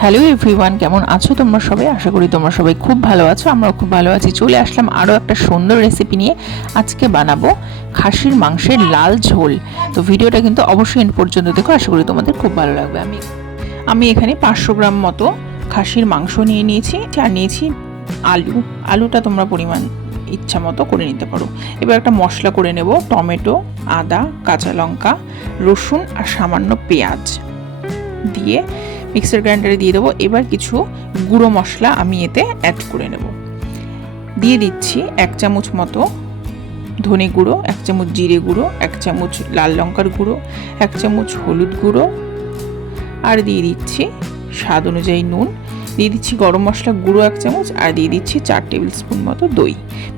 Hello everyone, কেমন আছো তোমরা সবাই? আশা করি তোমরা সবাই খুব ভালো আছো। আমরাও খুব ভালো আছি। চলে আসলাম আরও একটা সুন্দর রেসিপি নিয়ে। আজকে বানাবো খাসির মাংসের লাল ঝোল। তো ভিডিওটা কিন্তু অবশ্যই এন্ড পর্যন্ত দেখো, আশা করি তোমাদের খুব ভালো লাগবে। আমি এখানে 500 গ্রাম মতো খাসির মাংস নিয়ে নিয়েছি আর নিয়েছি আলুটা তোমরা পরিমাণ ইচ্ছা মতো করে নিতে পারো। এবার একটা মশলা করে নেব। টমেটো, আদা, কাঁচা লঙ্কা, রসুন আর সামান্য পেঁয়াজ দিয়ে মিক্সার গ্রাইন্ডারে দিয়ে দেবো। এবার কিছু গুঁড়ো মশলা আমি এতে অ্যাড করে নেব। দিয়ে দিচ্ছি 1 চামচ মতো ধনে গুঁড়ো, 1 চামচ জিরে গুঁড়ো, 1 চামচ লাল লঙ্কার গুঁড়ো, 1 চামচ হলুদ গুঁড়ো, আর দিয়ে দিচ্ছি স্বাদ অনুযায়ী নুন, দিয়ে দিচ্ছি গরম মশলা গুঁড়ো 1 চামচ, আর দিয়ে দিচ্ছি 4 টেবিল স্পুন মতো দই।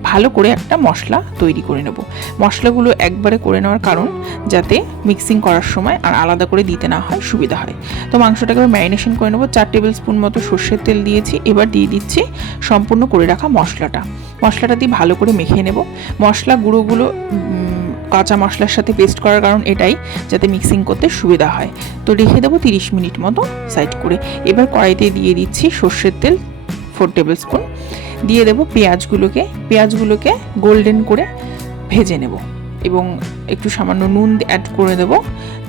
ভালো করে একটা মশলা তৈরি করে নেব। মশলাগুলো একবারে করে নেওয়ার কারণ যাতে মিক্সিং করার সময় আর আলাদা করে দিতে না হয়, সুবিধা হয়। তো মাংসটাকে ম্যারিনেশন করে নেব। 4 টেবিল স্পুন মতো সর্ষের তেল দিয়েছি। এবার দিয়ে দিচ্ছি সম্পূর্ণ করে রাখা মশলাটা দিয়ে ভালো করে মেখে নেব। মশলা গুঁড়োগুলো কাঁচা মশলার সাথে পেস্ট করার কারণ এটাই, যাতে মিক্সিং করতে সুবিধা হয়। তো রেখে দেবো 30 মিনিট মতো সাইড করে। এবার কড়াইতে দিয়ে দিচ্ছি সর্ষের তেল 4 টেবিল স্পুন, দিয়ে দেবো পেঁয়াজগুলোকে গোল্ডেন করে ভেজে নেব এবং একটু সামান্য নুন অ্যাড করে দেবো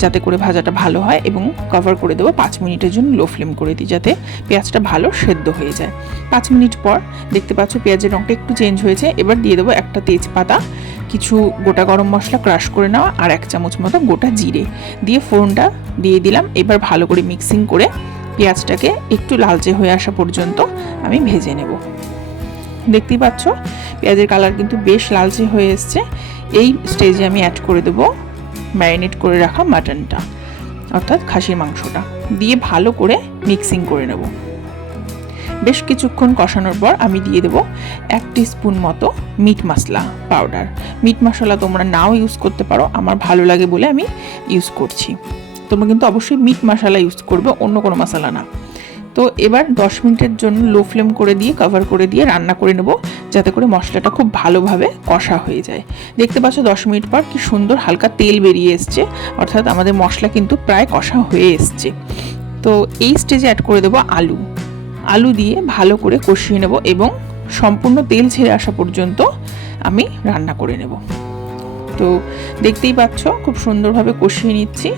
যাতে করে ভাজাটা ভালো হয়, এবং কভার করে দেবো 5 মিনিটের জন্য লো ফ্লেম করে দিই, যাতে পেঁয়াজটা ভালো সেদ্ধ হয়ে যায়। 5 মিনিট পর দেখতে পাচ্ছ পেঁয়াজের রঙটা একটু চেঞ্জ হয়েছে। এবার দিয়ে দেবো একটা তেজপাতা, কিছু গোটা গরম মশলা ক্রাশ করে নেওয়া, আর 1 চামচ মতো গোটা জিরে দিয়ে ফোড়নটা দিয়ে দিলাম। এবার ভালো করে মিক্সিং করে পেঁয়াজটাকে একটু লালচে হয়ে আসা পর্যন্ত আমি ভেজে নেব। দেখতেই পাচ্ছ পেঁয়াজের কালার কিন্তু বেশ লালচে হয়ে এসছে। এই স্টেজে আমি অ্যাড করে দেবো ম্যারিনেট করে রাখা মাটনটা, অর্থাৎ খাসির মাংসটা, দিয়ে ভালো করে মিক্সিং করে নেব। বেশ কিছুক্ষণ কষানোর পর আমি দিয়ে দেবো 1 টিস্পুন মতো মিট মশলা পাউডার। মিট মশলা তোমরা নাও ইউজ করতে পারো, আমার ভালো লাগে বলে আমি ইউজ করছি। তোমরা কিন্তু অবশ্যই মিট মশলা ইউজ করবে, অন্য কোনো মশলা না। তো এবার 10 মিনিটের জন্য লো ফ্লেম করে দিয়ে কভার করে দিয়ে রান্না করে নেব, যাতে করে মশলাটা খুব ভালোভাবে কষা হয়ে যায়। দেখতে পাচ্ছ 10 মিনিট পর কি সুন্দর হালকা তেল বেরিয়ে এসছে, অর্থাৎ আমাদের মশলা কিন্তু প্রায় কষা হয়ে এসছে। তো এই স্টেজে অ্যাড করে দেবো আলু দিয়ে ভালো করে কষিয়ে নেব এবং সম্পূর্ণ তেল ছেড়ে আসা পর্যন্ত আমি রান্না করে নেব। তো দেখতেই পাচ্ছ খুব সুন্দরভাবে কষিয়ে নিচ্ছি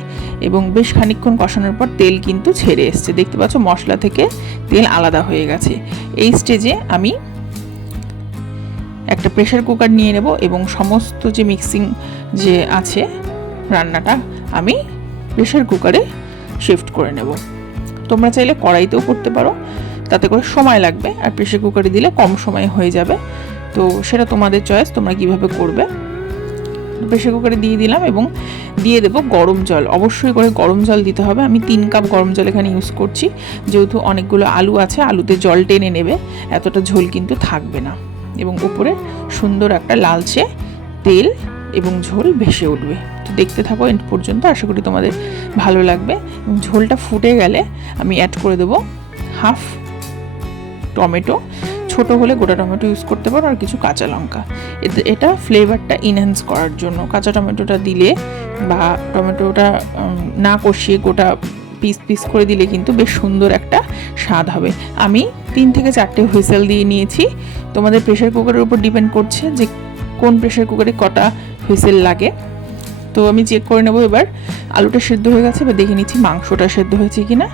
এবং বেশ খানিকক্ষণ কষানোর পর তেল কিন্তু ছেড়ে এসছে। দেখতে পাচ্ছ মশলা থেকে তেল আলাদা হয়ে গেছে। এই স্টেজে আমি একটা প্রেসার কুকার নিয়ে নেব এবং সমস্ত যে মিক্সিং যে আছে রান্নাটা আমি প্রেসার কুকারে শিফট করে নেব। তোমরা চাইলে কড়াইতেও করতে পারো, তাতে করে সময় লাগবে, আর প্রেসার কুকারে দিলে কম সময়ে হয়ে যাবে। তো সেটা তোমাদের চয়েস, তোমরা কিভাবে করবে। প্রেসার কুকারে দিয়ে দিলাম এবং দিয়ে দেবো গরম জল। অবশ্যই করে গরম জল দিতে হবে। আমি 3 কাপ গরম জল এখানে ইউজ করছি, যেহেতু অনেকগুলো আলু আছে, আলুতে জল টেনে নেবে, এতটা ঝোল কিন্তু থাকবে না। এবং উপরে সুন্দর একটা লালচে তেল এবং ঝোল ভেসে উঠবে। তো দেখতে থাকো এন্ড পর্যন্ত, আশা করি তোমাদের ভালো লাগবে। ঝোলটা ফুটে গেলে আমি অ্যাড করে দেবো হাফ টমেটো, ছোট হলে গোটা টমেটো ইউজ করতে পারো, আর কিছু কাঁচা লঙ্কা। এটা ফ্লেভারটা ইনহ্যান্স করার জন্য। কাঁচা টমেটোটা দিলে বা টমেটোটা না কষিয়ে গোটা পিস করে দিলে কিন্তু বেশ সুন্দর একটা স্বাদ হবে। আমি 3 থেকে 4টে হুইসেল দিয়ে নিয়েছি। তোমাদের প্রেসার কুকারের উপর ডিপেন্ড করছে যে কোন প্রেসার কুকারে কটা হুইসেল লাগে। তো আমি চেক করে নেবো এবার আলুটা সেদ্ধ হয়ে গেছে। এবার দেখে নিচ্ছি মাংসটা সেদ্ধ হয়েছে কিনা।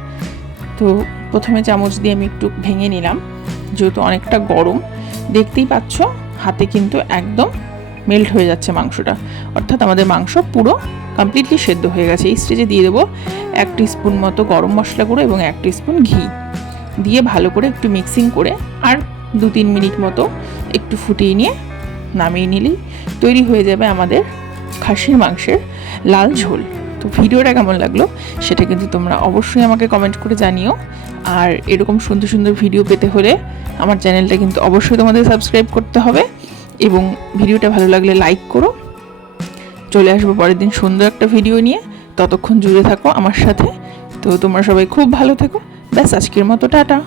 তো প্রথমে চামচ দিয়ে আমি একটু ভেঙে নিলাম, যেহেতু অনেকটা গরম। দেখতেই পাচ্ছ হাতে কিন্তু একদম মেল্ট হয়ে যাচ্ছে মাংসটা, অর্থাৎ আমাদের মাংস পুরো কমপ্লিটলি সেদ্ধ হয়ে গেছে। এই স্টেজে দিয়ে দেবো 1 টিস্পুন মতো গরম মশলা গুঁড়ো এবং 1 টিস্পুন ঘি দিয়ে ভালো করে একটু মিক্সিং করে আর 2-3 মিনিট মতো একটু ফুটিয়ে নিয়ে নামিয়ে নিলেই তৈরি হয়ে যাবে আমাদের খাসির মাংসের লাল ঝোল। তো ভিডিওটা কেমন লাগলো সেটা কিন্তু তোমরা অবশ্যই আমাকে কমেন্ট করে জানিও। আর এরকম সুন্দর সুন্দর ভিডিও পেতে হলে আমার চ্যানেলটা কিন্তু অবশ্যই তোমাদের সাবস্ক্রাইব করতে হবে, এবং ভিডিওটা ভালো লাগলে লাইক করো। চলে আসবো পরের দিন সুন্দর একটা ভিডিও নিয়ে, ততক্ষণ জুড়ে থাকো আমার সাথে। তো তোমরা সবাই খুব ভালো থেকো। ব্যাস আজকের মতো টাটা।